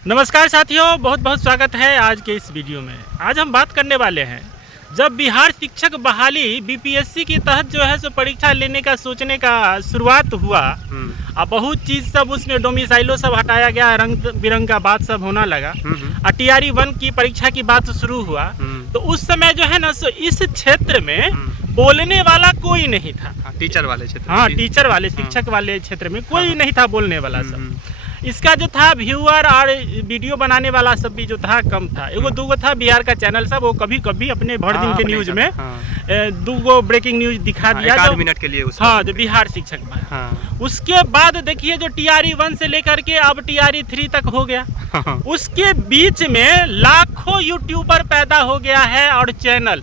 नमस्कार साथियों, बहुत बहुत स्वागत है आज के इस वीडियो में। आज हम बात करने वाले हैं, जब बिहार शिक्षक बहाली बीपीएससी के तहत जो है सो परीक्षा लेने का सोचने का शुरुआत हुआ और बहुत चीज़ सब उसमें डोमिसाइलो सब हटाया गया, रंग बिरंग का बात सब होना लगा और टीआरई 1 की परीक्षा की बात शुरू हुआ। तो उस समय जो है ना सो इस क्षेत्र में बोलने वाला कोई नहीं था। टीचर वाले क्षेत्र, हाँ, टीचर वाले शिक्षक वाले क्षेत्र में कोई नहीं था बोलने वाला सब। इसका जो था व्यूअर और वीडियो बनाने वाला सब भी जो था कम था। एगो दूगो था बिहार का चैनल सब, वो कभी कभी अपने भर दिन के न्यूज में दूगो ब्रेकिंग न्यूज दिखा दिया, एक मिनट के लिए हाँ, जो बिहार शिक्षक उसके बाद देखिए जो टीआरई 1 से लेकर के अब टीआरई 3 तक हो गया। उसके बीच में लाखों यूट्यूबर पैदा हो गया है और चैनल।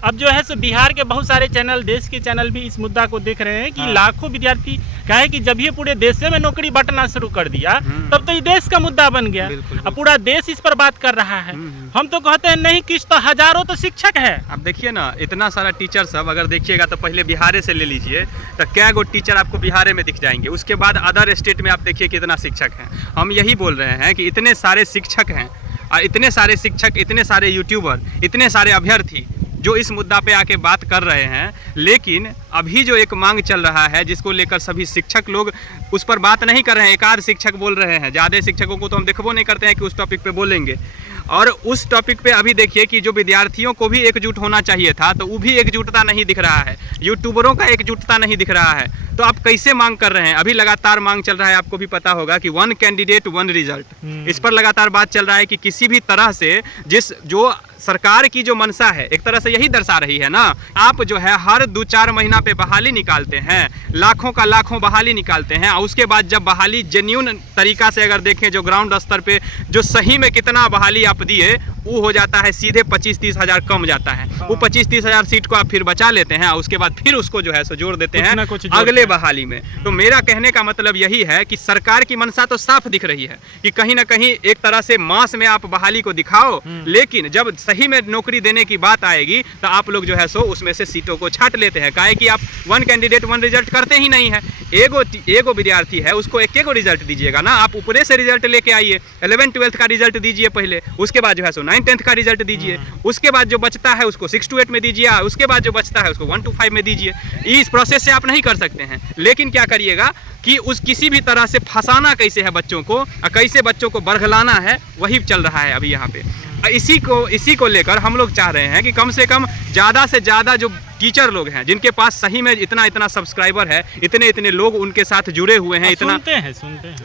अब जो है सो बिहार के बहुत सारे चैनल, देश के चैनल भी इस मुद्दा को देख रहे हैं कि लाखों विद्यार्थी कहे कि जब ये पूरे देश में नौकरी बांटना शुरू कर दिया तब तो ये देश का मुद्दा बन गया। अब पूरा देश इस पर बात कर रहा है। हम तो कहते हैं नहीं, किस तो हजारों तो शिक्षक है। अब देखिए ना, इतना सारा टीचर सब अगर देखिएगा तो पहले बिहार से ले लीजिए तो क्या गो टीचर आपको बिहार में दिख जाएंगे। उसके बाद अदर स्टेट में आप देखिए कितना शिक्षक हैं। हम यही बोल रहे हैं कि इतने सारे शिक्षक हैं और इतने सारे शिक्षक, इतने सारे यूट्यूबर, इतने सारे अभ्यर्थी जो इस मुद्दा पे आके बात कर रहे हैं, लेकिन अभी जो एक मांग चल रहा है जिसको लेकर सभी शिक्षक लोग उस पर बात नहीं कर रहे हैं। एक आध शिक्षक बोल रहे हैं, ज़्यादा शिक्षकों को तो हम देखबो नहीं करते हैं कि उस टॉपिक पे बोलेंगे। और उस टॉपिक पे अभी देखिए कि जो विद्यार्थियों को भी एकजुट होना चाहिए था तो वो भी एकजुटता नहीं दिख रहा है, यूट्यूबरों का एकजुटता नहीं दिख रहा है। तो आप कैसे मांग कर रहे हैं? अभी लगातार मांग चल रहा है, आपको भी पता होगा कि 1 कैंडिडेट 1 रिजल्ट, इस पर लगातार बात चल रहा है कि किसी भी तरह से जो सरकार की जो मंशा है एक तरह से यही दर्शा रही है ना। आप जो है हर 2-4 महीना पे बहाली निकालते हैं, लाखों का लाखों बहाली निकालते हैं और उसके बाद जब बहाली जेन्युइन तरीका से अगर देखें, जो ग्राउंड स्तर पे जो सही में कितना बहाली आप दिए वो हो जाता है सीधे 25-30 हज़ार कम जाता है। वो 25-30 हज़ार सीट को आप फिर बचा लेते हैं और उसके बाद फिर उसको जो है सो जोड़ देते हैं अगले बहाली में। तो मेरा कहने का मतलब यही है कि सरकार की मंशा तो साफ दिख रही है कि कहीं ना कहीं एक तरह से मास में आप बहाली को दिखाओ, लेकिन जब सही में नौकरी देने की बात आएगी तो आप लोग जो है सो उसमें से सीटों को छाट लेते हैं। काहे कि आप 1 कैंडिडेट 1 रिजल्ट करते ही नहीं है। एगो विद्यार्थी है, उसको एक रिजल्ट दीजिएगा ना, आप ऊपरे से रिजल्ट लेके आइए। 11th-12th का रिजल्ट दीजिए पहले, उसके बाद जो है सो 9th-10th का रिजल्ट दीजिए, उसके बाद जो बचता है उसको 6-8 में दीजिए, उसके बाद जो बचता है उसको 1-5 में दीजिए। इस प्रोसेस से आप नहीं कर सकते हैं। लेकिन क्या करिएगा कि उस किसी भी तरह से फंसाना कैसे है बच्चों को और कैसे बच्चों को बरगलाना है, वही चल रहा है अभी यहाँ पे। इसी को लेकर हम लोग चाह रहे हैं कि कम से कम ज़्यादा से ज़्यादा जो टीचर लोग हैं जिनके पास सही में इतना सब्सक्राइबर है, इतने लोग उनके साथ जुड़े हुए हैं, सुनते हैं,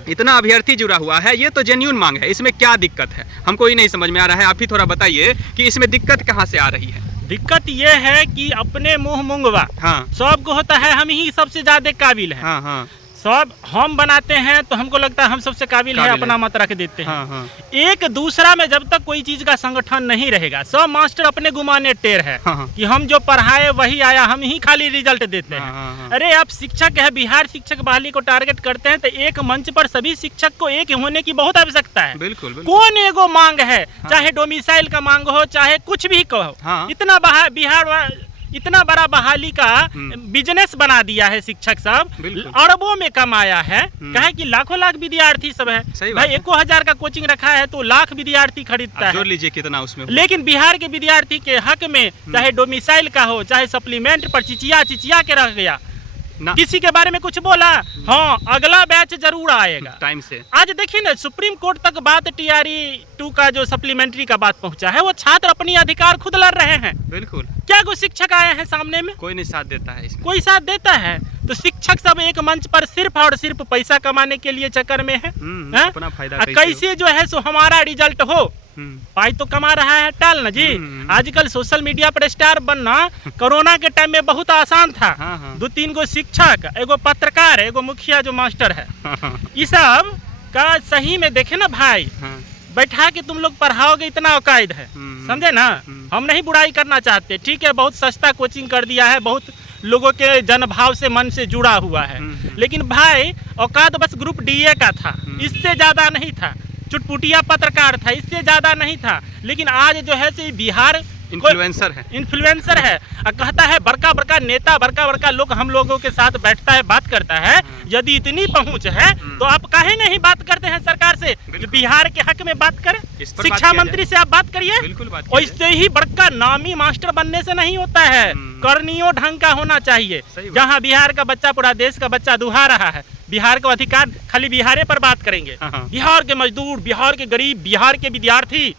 इतना अभ्यर्थी जुड़ा हुआ है, ये तो जेन्युइन मांग है। इसमें क्या दिक्कत है हमको ही नहीं समझ में आ रहा है। आप ही थोड़ा बताइए कि इसमें दिक्कत कहाँ से आ रही है। दिक्कत ये है कि अपने मुंह मुंगवा सबको होता है, हम ही सबसे ज्यादा काबिल है। सब हम बनाते हैं तो हमको लगता है हम सबसे काबिल है, अपना मत रख देते हैं। एक दूसरा में जब तक कोई चीज का संगठन नहीं रहेगा, सब मास्टर अपने गुमाने टेर है कि हम जो पढ़ाए वही आया, हम ही खाली रिजल्ट देते हैं। अरे आप शिक्षक है, बिहार शिक्षक बहाली को टारगेट करते हैं तो एक मंच पर सभी शिक्षक को एक होने की बहुत आवश्यकता है। बिल्कुल। कौन एगो मांग है, चाहे डोमिसाइल का मांग हो, चाहे कुछ भी कहो, इतना बिहार इतना बड़ा बहाली का बिजनेस बना दिया है शिक्षक सब, अरबों में कमाया है। कहे कि लाखों लाख विद्यार्थी सब है भाई, 1,000 का कोचिंग रखा है तो लाख विद्यार्थी खरीदता है, जोड़ लीजिए कितना उसमें। लेकिन बिहार के विद्यार्थी के हक में चाहे डोमिसाइल का हो, चाहे सप्लीमेंट पर चिचिया के रख गया, किसी के बारे में कुछ बोला, हाँ अगला बैच जरूर आएगा टाइम से। आज देखिए ना, सुप्रीम कोर्ट तक बात टीआरई 2 का जो सप्लीमेंट्री का बात पहुंचा है, वो छात्र अपनी अधिकार खुद लड़ रहे हैं। बिल्कुल। क्या कोई शिक्षक आए हैं सामने में? कोई नहीं साथ देता है इसमें। कोई साथ देता है तो शिक्षक सब एक मंच पर सिर्फ और सिर्फ पैसा कमाने के लिए चक्कर में है। अपना फायदा कैसे जो है सो हमारा रिजल्ट हो, पाई तो कमा रहा है टाल ना जी। आजकल सोशल मीडिया पर स्टार बनना कोरोना के टाइम में बहुत आसान था। 2-3 गो शिक्षक, एगो पत्रकार, एगो मुखिया जो मास्टर है, ये सब का सही में देखे ना भाई, बैठा के तुम लोग पढ़ाओगे इतना औकायद है, समझे ना। हम नहीं बुराई करना चाहते, ठीक है, बहुत सस्ता कोचिंग कर दिया है, बहुत लोगों के जनभाव से मन से जुड़ा हुआ है, लेकिन भाई औकात बस ग्रुप डीए का था, इससे ज्यादा नहीं था। चुटपुटिया पत्रकार था, इससे ज्यादा नहीं था। लेकिन आज जो है से बिहार इन्फ्लुएंसर है और कहता है बड़का बड़का नेता, बड़का बड़का लोग हम लोगों के साथ बैठता है, बात करता है, यदि इतनी पहुंच है तो आप काहे नहीं बात करते हैं सरकार से कि बिहार के हक में बात करें। शिक्षा मंत्री से आप बात करिए। और इससे ही बड़का नामी मास्टर बनने से नहीं होता है, करनियो ढंग का होना चाहिए। जहाँ बिहार का बच्चा पूरा देश का बच्चा दुहा रहा है, बिहार का अधिकार खाली बिहारे पर बात करेंगे। बिहार के मजदूर, बिहार के गरीब, बिहार के विद्यार्थी,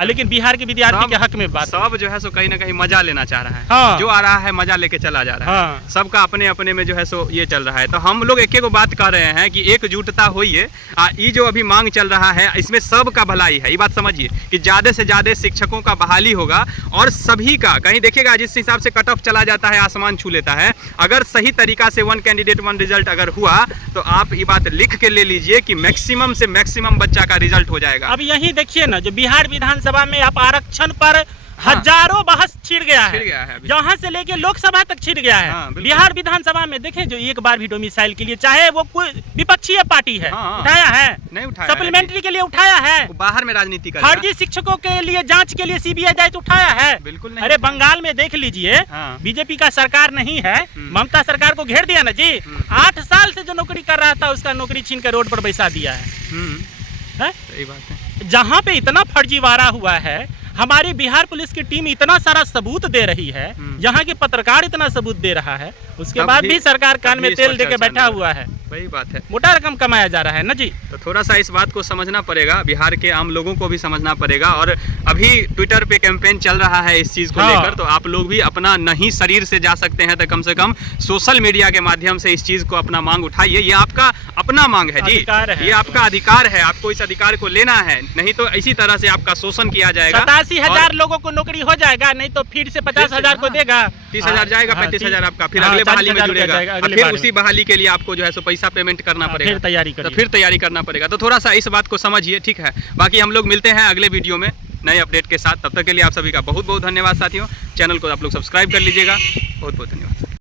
लेकिन बिहार के विद्यार्थी के हक में बात सब जो है सो कहीं ना कहीं मजा लेना चाह रहा है। हाँ। जो आ रहा है मजा लेके चला जा रहा है। सबका अपने अपने में जो है सो ये चल रहा है। तो हम लोग एक को बात कर रहे हैं कि एकजुटता होइए। ये जो अभी मांग चल रहा है इसमें सबका भलाई है। ये बात समझिए कि ज़्यादा से ज़्यादा शिक्षकों का बहाली होगा और सभी का कहीं देखिएगा जिस हिसाब से कट ऑफ चला जाता है आसमान छू लेता है। अगर सही तरीका से 1 कैंडिडेट 1 रिजल्ट अगर हुआ तो आप ये बात लिख के ले लीजिए कि मैक्सिमम से मैक्सिमम बच्चा का रिजल्ट हो जाएगा। अब यही देखिए ना, जो बिहार विधानसभा में आप आरक्षण पर हजारों बहस छिड़ गया है, यहाँ से लेके लोकसभा तक छिड़ गया है। बिहार विधानसभा में देखें जो एक बार भी डोमिसाइल के लिए, चाहे वो कोई विपक्षीय पार्टी है, उठाया है, नहीं उठाया, सप्लीमेंट्री के लिए उठाया है, बाहर में राजनीति कर फर्जी शिक्षकों के लिए जांच के लिए सीबीआई जांच उठाया है। बिल्कुल नहीं। अरे बंगाल में देख लीजिए, बीजेपी का सरकार नहीं है, ममता सरकार को घेर दिया ना जी। 8 साल से जो नौकरी कर रहा था उसका नौकरी छीन कर रोड पर बैसा दिया है। सही बात है। जहाँ पे इतना फर्जीवाड़ा हुआ है, हमारी बिहार पुलिस की टीम इतना सारा सबूत दे रही है, यहाँ के पत्रकार इतना सबूत दे रहा है, उसके बाद भी सरकार कान में तेल देके बैठा हुआ है। वही बात है, मोटा रकम कमाया जा रहा है ना जी। तो थोड़ा सा इस बात को समझना पड़ेगा, बिहार के आम लोगों को भी समझना पड़ेगा। और अभी ट्विटर पे कैंपेन चल रहा है इस चीज़ को लेकर, तो आप लोग भी अपना नहीं शरीर से जा सकते हैं तो कम से कम सोशल मीडिया के माध्यम से इस चीज़ को अपना मांग उठाइए। ये आपका अपना मांग है जी, ये आपका अधिकार है, आपको इस अधिकार को लेना है। नहीं तो इसी तरह से आपका शोषण किया जाएगा। 87,000 लोगों को नौकरी हो जाएगा, नहीं तो फिर से 50,000 को देगा, 30,000 जाएगा, 35,000 आपका फिर अगले बहाली में जुड़ेगा, फिर उसी बहाली के लिए आपको जो है सो पैसा पेमेंट करना पड़ेगा, फिर तैयारी करना पड़ेगा। तो थोड़ा सा इस बात को समझिए, ठीक है। बाकी हम लोग मिलते हैं अगले वीडियो में नए अपडेट के साथ। तब तक के लिए आप सभी का बहुत बहुत धन्यवाद साथियों। चैनल को आप लोग सब्सक्राइब कर लीजिएगा। बहुत बहुत धन्यवाद।